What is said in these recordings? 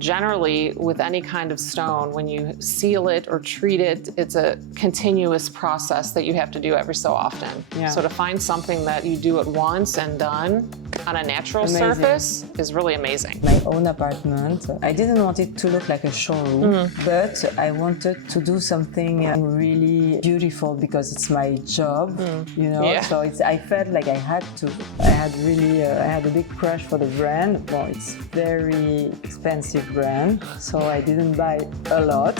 Generally, with any kind of stone, when you seal it or treat it, it's a continuous process that you have to do every so often. Yeah. So to find something that you do at once and done on a natural surface is really amazing. My own apartment, I didn't want it to look like a showroom, but I wanted to do something really beautiful because it's my job, you know. Yeah. So I felt like I had to. I had a big crush for the brand. Well, it's very expensive brand, so I didn't buy a lot.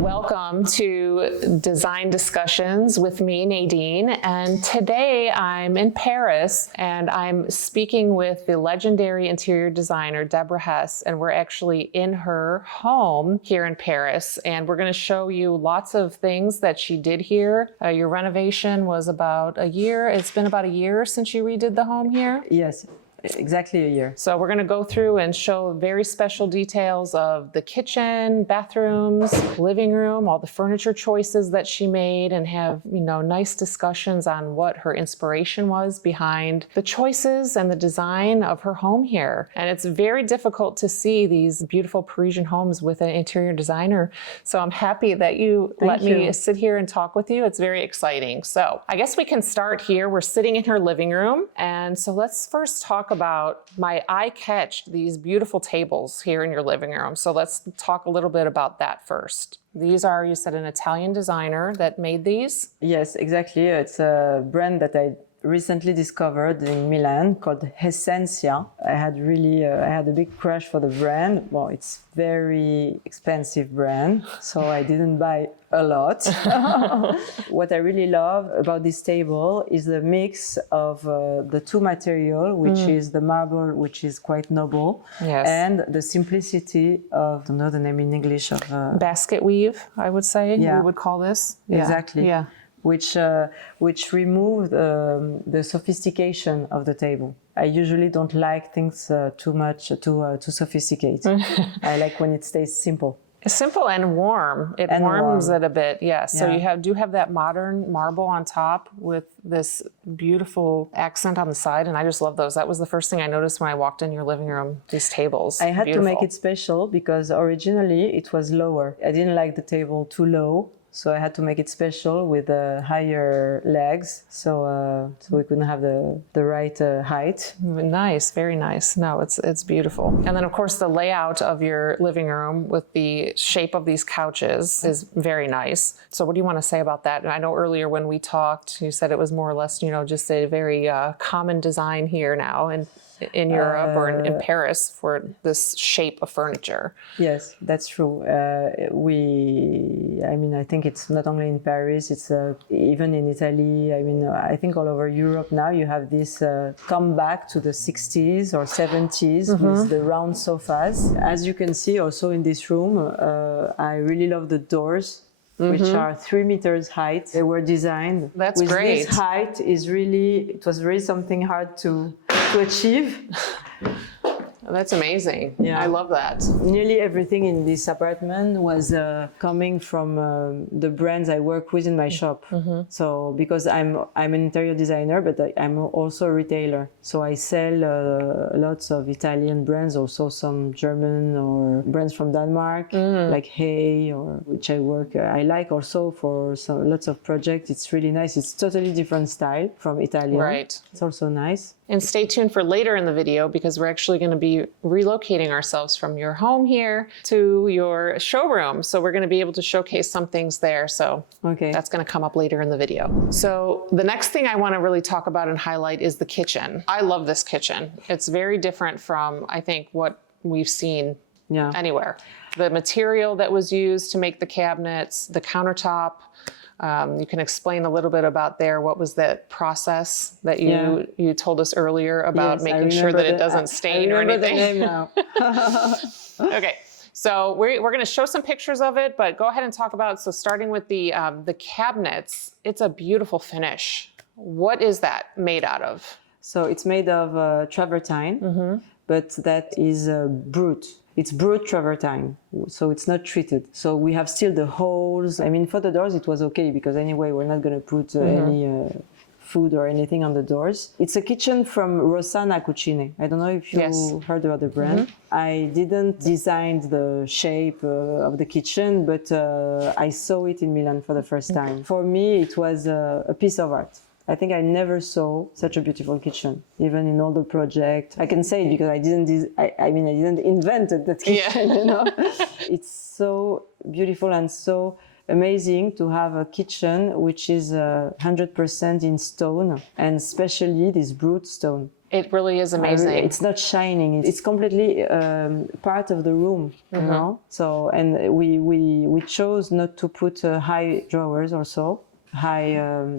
Welcome to Design Discussions with me, Nadine, and today I'm in Paris and I'm speaking with the legendary interior designer, Deborah Hess, and we're actually in her home here in Paris, and we're going to show you lots of things that she did here. Your renovation was about a year. It's been about a year since you redid the home here? Yes. Exactly a year. So we're going to go through and show very special details of the kitchen, bathrooms, living room, all the furniture choices that she made, and have, you know, nice discussions on what her inspiration was behind the choices and the design of her home here. And it's very difficult to see these beautiful Parisian homes with an interior designer. So I'm happy that you let me sit here and talk with you. It's very exciting. So I guess we can start here. We're sitting in her living room. And so let's first talk about my eye catched these beautiful tables here in your living room. So let's talk a little bit about that first. These are, you said, an Italian designer that made these? Yes, exactly. It's a brand that I recently discovered in Milan called Essentia. I had a big crush for the brand. Well, it's very expensive brand, so I didn't buy a lot. What I really love about this table is the mix of the two material, which is the marble, which is quite noble, and the simplicity of, I don't know the name in English, of basket weave, I would say, we would call this. Exactly. Yeah. Which remove the sophistication of the table. I usually don't like things too sophisticated. I like when it stays simple. Simple and warm. It warms it a bit, yes. So you do have that modern marble on top with this beautiful accent on the side, and I just love those. That was the first thing I noticed when I walked in your living room, these tables. I had to make it special because originally it was lower. I didn't like the table too low. So I had to make it special with higher legs, so we couldn't have the right height. Nice, very nice. No, it's beautiful. And then of course the layout of your living room with the shape of these couches is very nice. So what do you want to say about that? And I know earlier when we talked, you said it was more or less, you know, just a very common design here now in Europe or in Paris for this shape of furniture. Yes, that's true. I think it's not only in Paris, it's even in Italy. I mean, I think all over Europe now you have this comeback to the 60s or 70s with the round sofas. As you can see also in this room, I really love the doors, which are 3 meters height. They were designed. That's with great. This height it was really something hard to achieve. That's amazing. Yeah. I love that. Nearly everything in this apartment was coming from the brands I work with in my shop. So because I'm an interior designer, but I'm also a retailer. So I sell lots of Italian brands, also some German or brands from Denmark, like Hay, or which I work. I like also for lots of projects. It's really nice. It's totally different style from Italian. Right. It's also nice. And stay tuned for later in the video because we're actually going to be relocating ourselves from your home here to your showroom. So we're going to be able to showcase some things there. So that's going to come up later in the video. So the next thing I want to really talk about and highlight is the kitchen. I love this kitchen. It's very different from, I think, what we've seen anywhere. The material that was used to make the cabinets, the countertop. You can explain a little bit about what was that process that you told us earlier about making sure that it doesn't stain or anything. The name now. Okay, so we're going to show some pictures of it, but go ahead and talk about, so starting with the cabinets, it's a beautiful finish. What is that made out of? So it's made of travertine, but that is brute. It's brut travertine, so it's not treated. So we have still the holes. I mean, for the doors, it was okay because anyway, we're not going to put any food or anything on the doors. It's a kitchen from Rossana Cucine. I don't know if you Yes. heard about the brand. I didn't design the shape of the kitchen, but I saw it in Milan for the first time. For me, it was a piece of art. I think I never saw such a beautiful kitchen, even in all the project. I can say it because I didn't. I mean, I didn't invent that kitchen. You know, it's so beautiful and so amazing to have a kitchen which is 100% in stone, and especially this brut stone. It really is amazing. It's not shining. It's completely part of the room, you know. So, and we chose not to put high drawers or so. High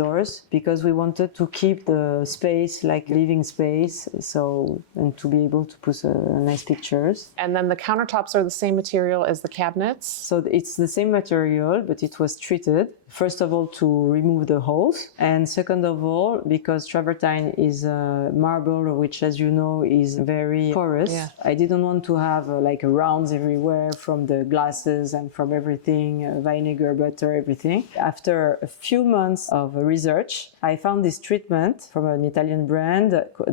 doors, because we wanted to keep the space like living space, so, and to be able to put nice pictures. And then the countertops are the same material as the cabinets. So it's the same material, but it was treated. First of all, to remove the holes, and second of all, because travertine is marble, which, as you know, is very porous. Yeah. I didn't want to have like rounds everywhere from the glasses and from everything, vinegar, butter, everything. After a few months of research, I found this treatment from an Italian brand.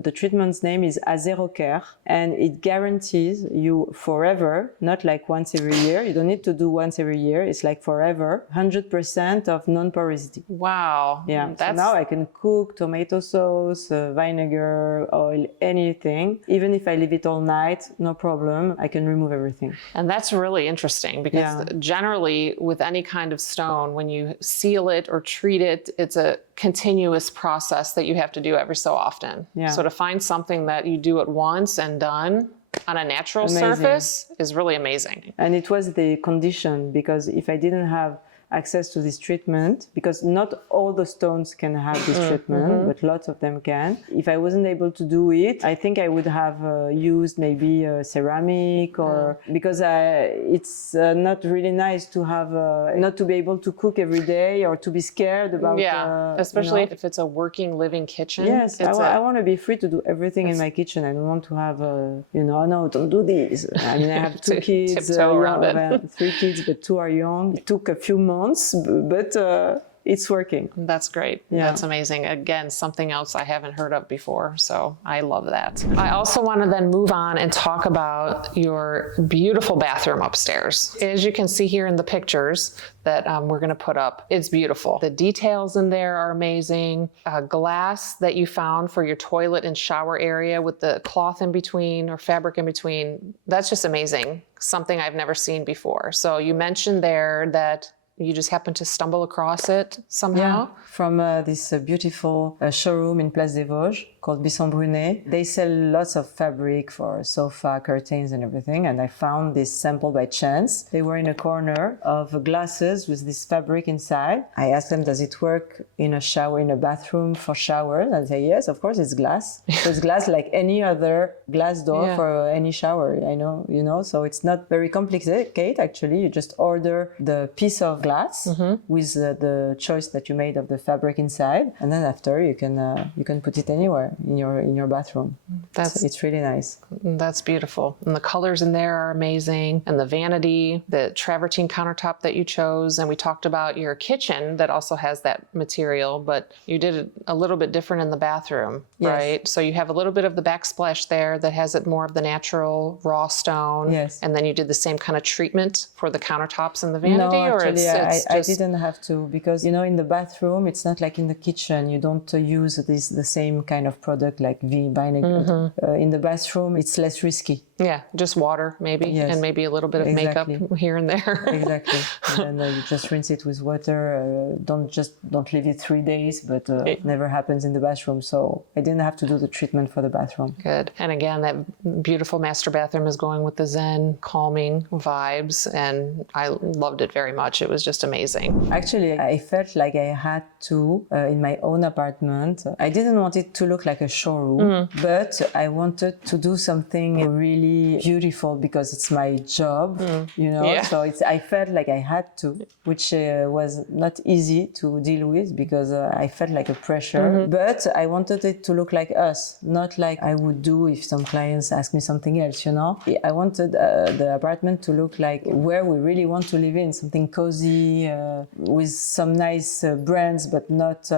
The treatment's name is Azero Care, and it guarantees you forever, not like once every year. You don't need to do once every year. It's like forever, 100% of non-porosity. Wow. Yeah. That's... So now I can cook tomato sauce, vinegar, oil, anything. Even if I leave it all night, no problem. I can remove everything. And that's really interesting because generally with any kind of stone, when you seal it or treat it, it's a continuous process that you have to do every so often. Yeah. So to find something that you do it once and done on a natural Amazing. surface is really amazing. And it was the condition, because if I didn't have access to this treatment, because not all the stones can have this treatment, but lots of them can. If I wasn't able to do it, I think I would have used maybe ceramic, or because it's not really nice to have not to be able to cook every day, or to be scared about especially you know. if it's a working living kitchen. Yes, I want to be free to do everything in my kitchen. I don't want to have you know, no, don't do this. I mean, I have two kids, tiptoe around I it. have 3 kids, but 2 are young. It took a few months, but it's working. That's great. Yeah. That's amazing. Again, something else I haven't heard of before, so I love that. I also want to then move on and talk about your beautiful bathroom upstairs. As you can see here in the pictures that we're going to put up, it's beautiful. The details in there are amazing. Glass that you found for your toilet and shower area with the cloth in between or fabric in between, that's just amazing. Something I've never seen before. So you mentioned there that you just happened to stumble across it somehow? From this beautiful showroom in Place des Vosges called Bisson Brunet. They sell lots of fabric for sofa, curtains and everything, and I found this sample by chance. They were in a corner of glasses with this fabric inside. I asked them, does it work in a shower, in a bathroom for showers? And they say, yes, of course, it's glass. So it's glass like any other glass door for any shower, I know, you know, so it's not very complicated actually. You just order the piece of glass with the choice that you made of the fabric inside, and then after you can put it anywhere in your bathroom. It's really nice. That's beautiful. And the colors in there are amazing. And the vanity, the travertine countertop that you chose, and we talked about your kitchen that also has that material, but you did it a little bit different in the bathroom, right? So you have a little bit of the backsplash there that has it more of the natural raw stone. Yes. And then you did the same kind of treatment for the countertops and the vanity? No, or actually, it's I just... didn't have to, because, you know, in the bathroom, it's not like in the kitchen. You don't use the same kind of product like vinegar. In the bathroom, it's less risky. Yeah, just water maybe, and maybe a little bit of makeup here and there. Exactly. And then you just rinse it with water. Don't leave it 3 days, but it never happens in the bathroom. So I didn't have to do the treatment for the bathroom. Good. And again, that beautiful master bathroom is going with the Zen, calming vibes, and I loved it very much. It was just amazing. Actually, I felt like I had to, in my own apartment, I didn't want it to look like a showroom, but I wanted to do something really really beautiful because it's my job, you know. Yeah. So I felt like I had to, which was not easy to deal with because I felt like a pressure. But I wanted it to look like us, not like I would do if some clients ask me something else, you know. I wanted the apartment to look like where we really want to live in, something cozy with some nice brands, but not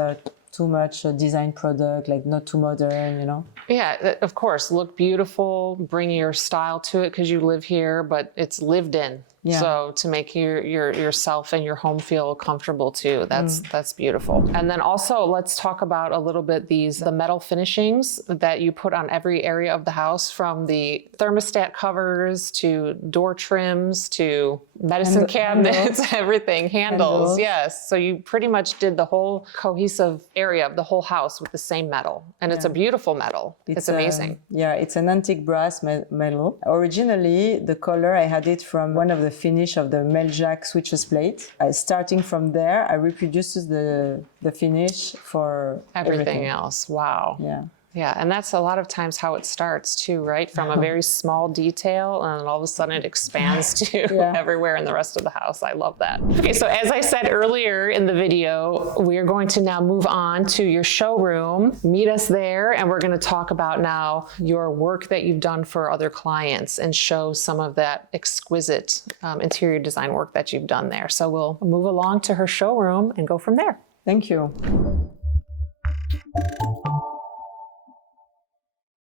too much design product, like not too modern, you know. Yeah, of course, look beautiful, bring your style to it because you live here, but it's lived in. Yeah. So to make yourself and your home feel comfortable too, that's beautiful. And then also let's talk about a little bit the metal finishings that you put on every area of the house, from the thermostat covers to door trims to medicine cabinets, everything, handles. Yes. So you pretty much did the whole cohesive area of the whole house with the same metal, and it's a beautiful metal. It's amazing. Yeah, it's an antique brass metal. Originally, the color I had it from one of the finish of the Meljack switches plate. Starting from there, I reproduced the finish for everything else. Wow. Yeah. Yeah, and that's a lot of times how it starts too, right? From a very small detail, and all of a sudden it expands to everywhere in the rest of the house. I love that. Okay, so as I said earlier in the video, we are going to now move on to your showroom. Meet us there, and we're going to talk about now your work that you've done for other clients and show some of that exquisite interior design work that you've done there. So we'll move along to her showroom and go from there. Thank you.